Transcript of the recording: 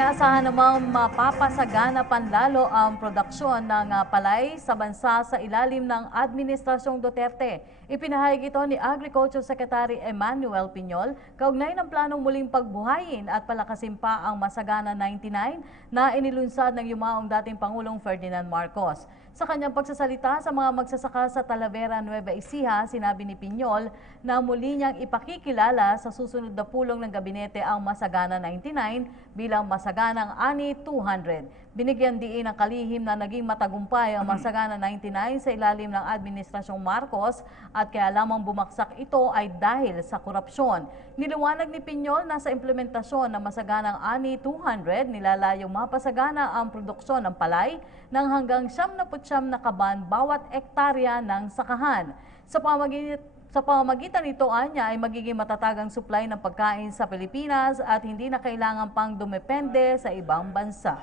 Inaasahan namang mapapasagana panlalo ang produksyon ng palay sa bansa sa ilalim ng Administrasyong Duterte. Ipinahayag ito ni Agriculture Secretary Emmanuel Piñol kaugnay ng planong muling pagbuhayin at palakasin pa ang Masagana 99 na inilunsad ng yumaong dating Pangulong Ferdinand Marcos. Sa kanyang pagsasalita sa mga magsasaka sa Talavera, Nueva Ecija, sinabi ni Piñol na muli niyang ipakikilala sa susunod na pulong ng gabinete ang Masagana 99 bilang Masaganang Ani 200. Binigyan diin ng kalihim na naging matagumpay ang Masagana 99 sa ilalim ng Administrasyong Marcos at kaya lamang bumaksak ito ay dahil sa korupsyon. Niliwanag ni Piñol na sa implementasyon ng Masaganang Ani 200, nilalayong mapasagana ang produksyon ng palay ng hanggang 79 na kaban bawat ektarya ng sakahan. Sa pamamagitan nito, anya ay magiging matatagang supply ng pagkain sa Pilipinas at hindi na kailangan pang dumepende sa ibang bansa.